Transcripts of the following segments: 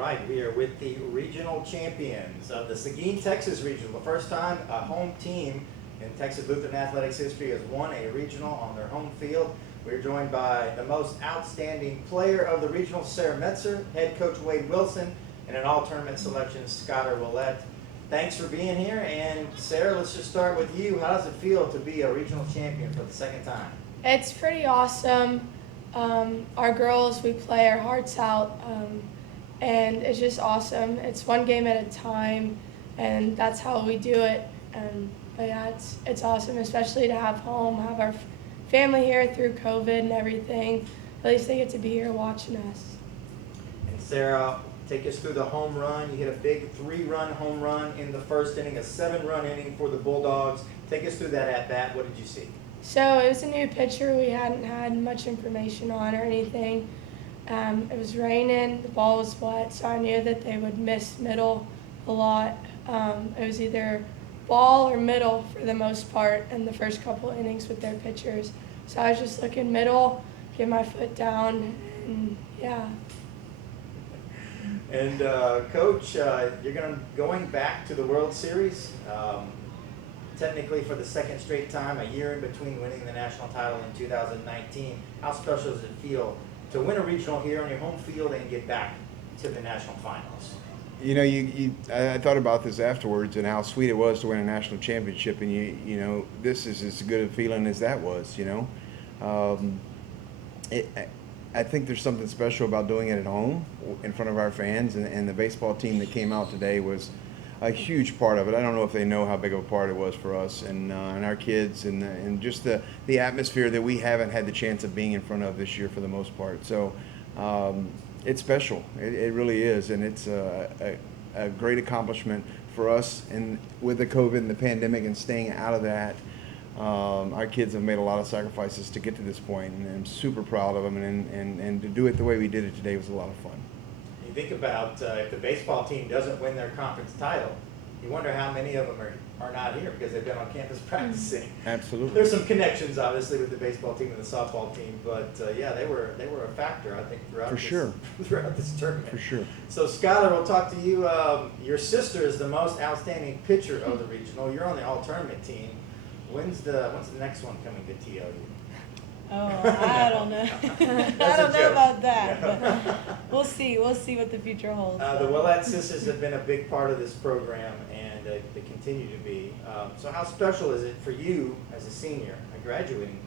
right, we are with the regional champions of the Seguin, Texas regional. The first time a home team in Texas Lutheran athletics history has won a regional on their home field. We're joined by the most outstanding player of the regional, Sarah Metzer, head coach Wade Wilson, and an all-tournament selection, Skylar Willett. Thanks for being here. And Sarah, let's just start with you. How does it feel to be a regional champion for the second time? It's pretty awesome. Our girls, we play our hearts out, and it's just awesome. It's one game at a time, and that's how we do it. But yeah, it's awesome, especially to have our family here through COVID and everything. At least they get to be here watching us. And Sarah, take us through the home run. You hit a big 3-run home run in the first inning, a 7-run inning for the Bulldogs. Take us through that at-bat. What did you see? So it was a new pitcher we hadn't had much information on or anything. It was raining, the ball was wet, so I knew that they would miss middle a lot. It was either ball or middle for the most part in the first couple innings with their pitchers. So I was just looking middle, get my foot down, and yeah. And Coach, you're going back to the World Series. Technically for the second straight time, a year in between winning the national title in 2019. How special does it feel to win a regional here on your home field and get back to the national finals? You know, I thought about this afterwards and how sweet it was to win a national championship, and you know, this is as good a feeling as that was. You know, I think there's something special about doing it at home in front of our fans, and the baseball team that came out today was a huge part of it. I don't know if they know how big of a part it was for us and our kids and just the atmosphere that we haven't had the chance of being in front of this year for the most part. So it's special. It really is, and it's a great accomplishment for us. And with the COVID and the pandemic and staying out of that, our kids have made a lot of sacrifices to get to this point, and I'm super proud of them. And to do it the way we did it today was a lot of fun. You think about if the baseball team doesn't win their conference title, you wonder how many of them are not here because they've been on campus practicing. Absolutely. There's some connections, obviously, with the baseball team and the softball team, but yeah, they were a factor, I think, throughout this tournament. For sure. So, Skylar, we'll talk to you. Your sister is the most outstanding pitcher of the regional. You're on the all-tournament team. When's the next one coming to TLU? Oh, I don't know. I don't know about that, but we'll see. We'll see what the future holds. The Willett sisters have been a big part of this program, and they continue to be. So how special is it for you as a senior, a graduating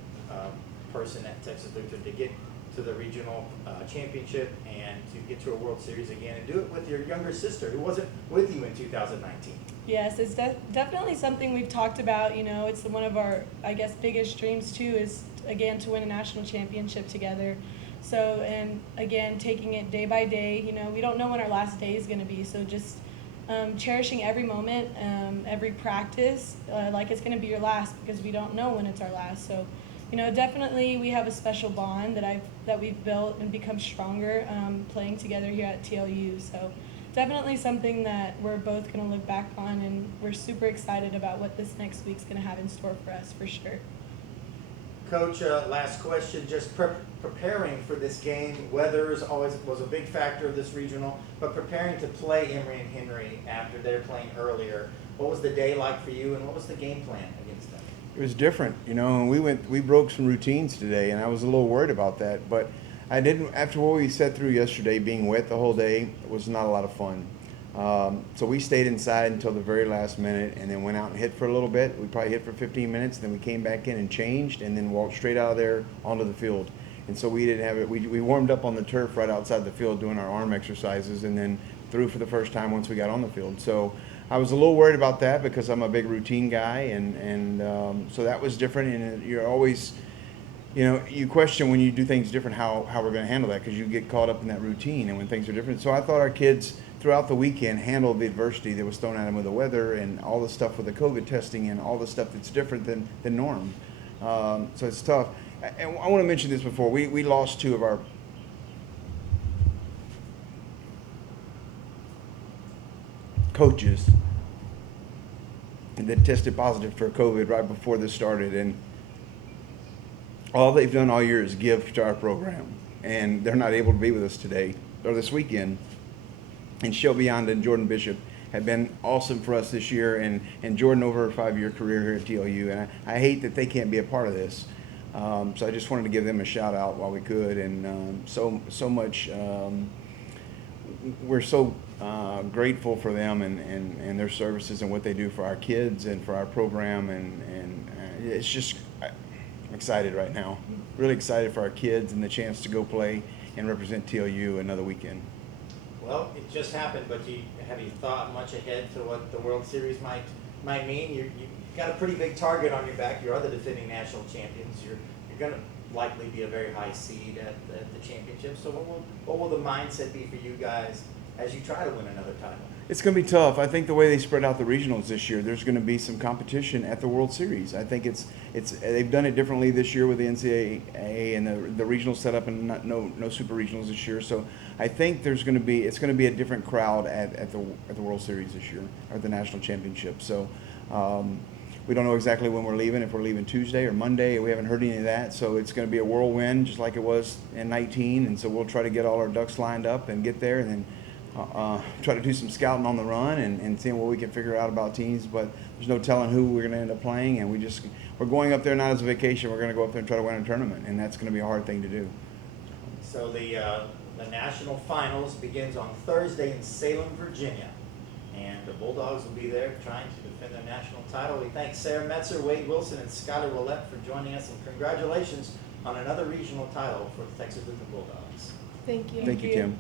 person at Texas Lutheran, to get to the regional championship and to get to a World Series again and do it with your younger sister who wasn't with you in 2019? Yes, it's definitely something we've talked about. You know, it's one of our, I guess, biggest dreams too is, again, to win a national championship together. So, and again, taking it day by day, you know, we don't know when our last day is going to be. So just cherishing every moment, every practice, like it's going to be your last, because we don't know when it's our last. So, you know, definitely we have a special bond that we've built and become stronger playing together here at TLU. So definitely something that we're both going to look back on, and we're super excited about what this next week's going to have in store for us, for sure. Coach, last question, just preparing for this game. Weather was a big factor of this regional, but preparing to play Emory and Henry after they're playing earlier, what was the day like for you, and what was the game plan against them? It was different, you know, and we broke some routines today, and I was a little worried about that, but I didn't. After what we sat through yesterday, being wet the whole day, it was not a lot of fun. So we stayed inside until the very last minute, and then went out and hit for a little bit. We probably hit for 15 minutes, then we came back in and changed, and then walked straight out of there onto the field. And so we didn't have it. We warmed up on the turf right outside the field doing our arm exercises, and then threw for the first time once we got on the field. So I was a little worried about that because I'm a big routine guy, and so that was different. And you're always, you know, you question when you do things different how we're going to handle that, because you get caught up in that routine and when things are different. So I thought our kids throughout the weekend handled the adversity that was thrown at them with the weather and all the stuff with the COVID testing and all the stuff that's different than norm. So it's tough. And I want to mention this before. We lost 2 of our coaches that tested positive for COVID right before this started, and all they've done all year is give to our program, and they're not able to be with us today or this weekend. and Shelby Yonda and Jordan Bishop have been awesome for us this year, and Jordan over a 5-year career here at TLU, and I hate that they can't be a part of this. So I just wanted to give them a shout out while we could, and so much. We're so grateful for them and their services and what they do for our kids and for our program, and it's just, I'm excited right now. Really excited for our kids and the chance to go play and represent TLU another weekend. Well, it just happened, but have you thought much ahead to what the World Series might mean? You got a pretty big target on your back. You are the defending national champions. You're going to likely be a very high seed at the championship. So what will the mindset be for you guys as you try to win another title? It's going to be tough. I think the way they spread out the regionals this year, there's going to be some competition at the World Series. I think it's they've done it differently this year with the NCAA and the regional setup, and no super regionals this year. So I think it's going to be a different crowd at the World Series this year, or the national championship. So we don't know exactly when we're leaving, if we're leaving Tuesday or Monday. We haven't heard any of that. So it's going to be a whirlwind, just like it was in 19. And so we'll try to get all our ducks lined up and get there, and then try to do some scouting on the run and seeing what we can figure out about teams. But there's no telling who we're going to end up playing, and we're going up there not as a vacation. We're going to go up there and try to win a tournament, and that's going to be a hard thing to do. So the national finals begins on Thursday in Salem, Virginia, and the Bulldogs will be there trying to defend their national title. We thank Sarah Metzer, Wade Wilson, and Skylar Willette for joining us, and congratulations on another regional title for the Texas Lutheran Bulldogs. Thank you. Thank you, Kim.